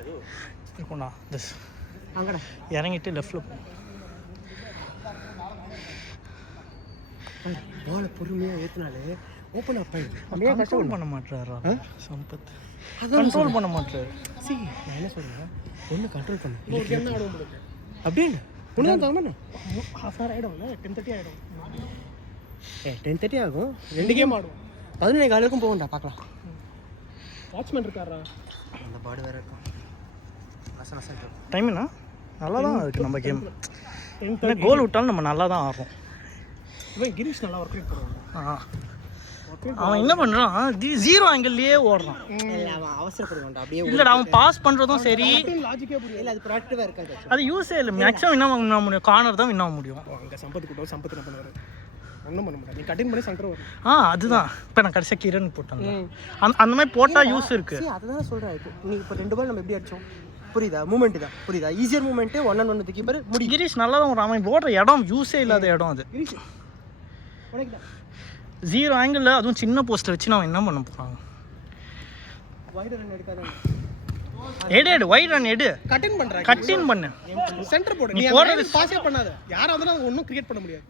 இருக்கும்ண்ணா this அங்கடா இறங்கிட்டு லெஃப்டில் போ. பால் பொறுமையாக ஏற்றினாலே ஓப்பன் அப் ஆகிடுது. கண்ட்ரோல் பண்ண மாட்டாரா சம்பத்? கண்ட்ரோல் பண்ண மாட்டாரு. நான் என்ன சொல்கிறேன், ஒன்று கண்ட்ரோல் பண்ணு என்ன ஆடும் முடியாது அப்படின்னு ஒன்று தான் தரமா ஹாஃப் ஹவர் ஆகிடும்ல. 10:30 ஆகிடும். 10:30 ஆகும். 2 கேம் ஆடுவோம். 11 காலுக்கும் போகும்டா, பார்க்கலாம். வாட்ச்மேன் இருக்காரா? அந்த பாடு வேறு இருக்கும். டைம் என்ன நல்லா தான் இருக்குது நம்ம கேம். என்ன கோல் விட்டாலும் நம்ம நல்லா தான் ஆடுறோம். இவன் கிரீஷ் நல்லா ஒர்க் அவுட் பண்ணுவான். அவன் என்ன பண்ணுறான், 0 ஆங்கிள்லேயே ஓடுறான். அவன் அவசரப்படுவான்டா அப்படியே. இல்லைடா, அவன் பாஸ் பண்ணுறதும் சரி, லாஜிக்கே புரியல. அது ப்ராக்டிவாக இருக்காது. அது யூஸே இல்லை. மேக்ஸிமம் வின் முடியும், கார்னர் தான் வின் ஆக முடியும். அங்கே சம்பத்து கூட்டம் சம்பத்து என்ன பண்ணுவார், ஒன்றும் பண்ண முடியாது. நீ கட்டிங் பண்ணி சங்கர் வரும். அதுதான் இப்போ நான் கடைசியாக கிரண் போட்டேன். அந்த மாதிரி போட்டால் யூஸ் இருக்குது. அதுதான் சொல்கிறேன். இப்போ நீ இப்போ 2 பால் நம்ம எப்படி அடித்தோம் புரியுதா? மூமெண்ட் தான் புரியுதா? ஈஸியர் மூமெண்ட்டு 1-on-1 கீப்பர் முடி. கிரீஷ் நல்லா தான் அவன் ஓடுற இடம் யூஸே இல்லாத இடம் அது. 0 ஆங்கிளில் அதுவும் சின்ன போஸ்ட்டை வச்சு நான் என்ன பண்ண போகிறாங்க. வைட் ரன் எடுக்காத. எடு வைட் ரன் எடு. கட்டிங் பண்ணு. சென்டர் போடு. நீ போடுறது பாஸே பண்ணாத. யாரா இருந்தாலும் ஒண்ணும் கிரியேட் பண்ண முடியாது.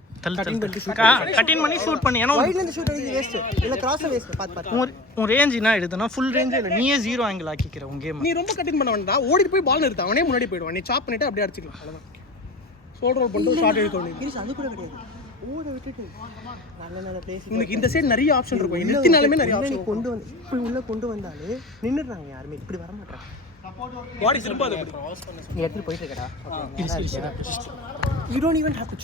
கட்டிங் பண்ணி ஷூட் பண்ணி. ஏன்னா வைட்ல இருந்து ஷூட் அடிக்கிறது வேஸ்ட். இல்ல கிராஸ் வேஸ்ட். பாத்து உன் ரேஞ்ச் என்ன எடுத்தனா ஃபுல் ரேஞ்ச் இல்ல. நீயே 0 ஆங்கிள் ஆக்கிக்கிற உன் கேம். நீ ரொம்ப கட்டிங் பண்ண வேண்டாம். ஓடி போய் பால் நிறுத்து. அவனே முன்னாடி போய்டுவான். நீ சாப் பண்ணிட்டு அப்படியே அடிச்சிக்கலாம். அவ்வளவுதான். ஷோல்டர் ரோல் பண்ணிட்டு ஷாட் எடுக்கணும். கிரீஷ் அது கூட கிடையாது. ஓட விட்டுட்டு நல்ல பிளேஸ். உங்களுக்கு இந்த சைடு நிறைய ஆப்ஷன் இருக்கும். நிறுத்தினாலுமே நிறைய ஆப்ஷன் கொண்டு வந்து இப்படி உள்ள கொண்டு வந்தாலே நின்னுறாங்க. யாருமே இப்படி வர மாட்டாங்க. பாடி திரும்ப அது கிராஸ் பண்ண. நீ எடுத்து போயிட்டு இருக்கடா. You don't even have to